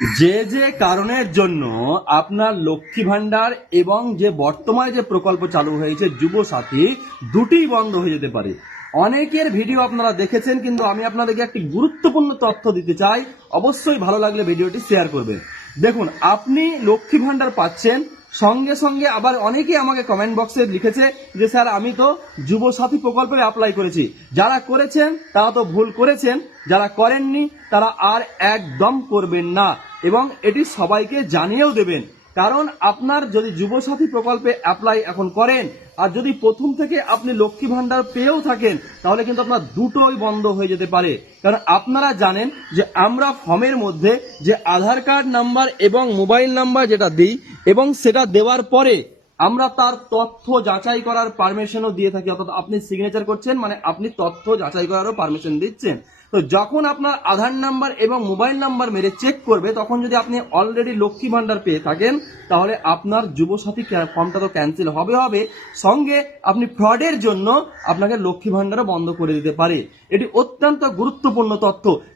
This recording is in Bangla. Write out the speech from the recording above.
যে যে কারণের জন্য আপনার লক্ষ্মী ভান্ডার এবং যে বর্তমানে যে প্রকল্প চালু হয়েছে যুব সাথী দুটিই বন্ধ হয়ে যেতে পারে। অনেকের ভিডিও আপনারা দেখেছেন, কিন্তু আমি আপনাদেরকে একটি গুরুত্বপূর্ণ তথ্য দিতে চাই। অবশ্যই ভালো লাগলে ভিডিওটি শেয়ার করবেন। দেখুন, আপনি লক্ষ্মী ভান্ডার পাচ্ছেন, সঙ্গে সঙ্গে আবার অনেকেই আমাকে কমেন্ট বক্সে লিখেছে যে স্যার আমি তো যুব সাথী প্রকল্পে অ্যাপ্লাই করেছি। যারা করেছেন তারা তো ভুল করেছেন, যারা করেননি তারা আর একদম করবেন না, এবং এটি সবাইকে জানিয়েও দেবেন। কারণ আপনার যদি যুবসাথী প্রকল্পে অ্যাপ্লাই এখন করেন, আর যদি প্রথম থেকে আপনি লক্ষ্মী ভান্ডার পেয়েও থাকেন, তাহলে কিন্তু আপনার দুটোই বন্ধ হয়ে যেতে পারে। কারণ আপনারা জানেন যে আমরা ফর্মের মধ্যে যে আধার কার্ড নাম্বার এবং মোবাইল নাম্বার যেটা দিই, এবং সেটা দেওয়ার পরে আমরা তার তথ্য যাচাই করার পারমিশনও দিয়ে থাকি। অর্থাৎ আপনি সিগনেচার করছেন মানে আপনি তথ্য যাচাই করারও পারমিশন দিচ্ছেন। তো যখন আপনার আধার নাম্বার এবং মোবাইল নাম্বার মেরে চেক করবে, তখন যদি আপনি অলরেডি লক্ষ্মী ভান্ডার পেয়ে থাকেন, তাহলে আপনার যুবসাথী ফর্মটা তো ক্যান্সেল হবে, সঙ্গে আপনি ফ্রডের জন্য আপনাকে লক্ষ্মী ভান্ডারও বন্ধ করে দিতে পারে। এটি অত্যন্ত গুরুত্বপূর্ণ তথ্য।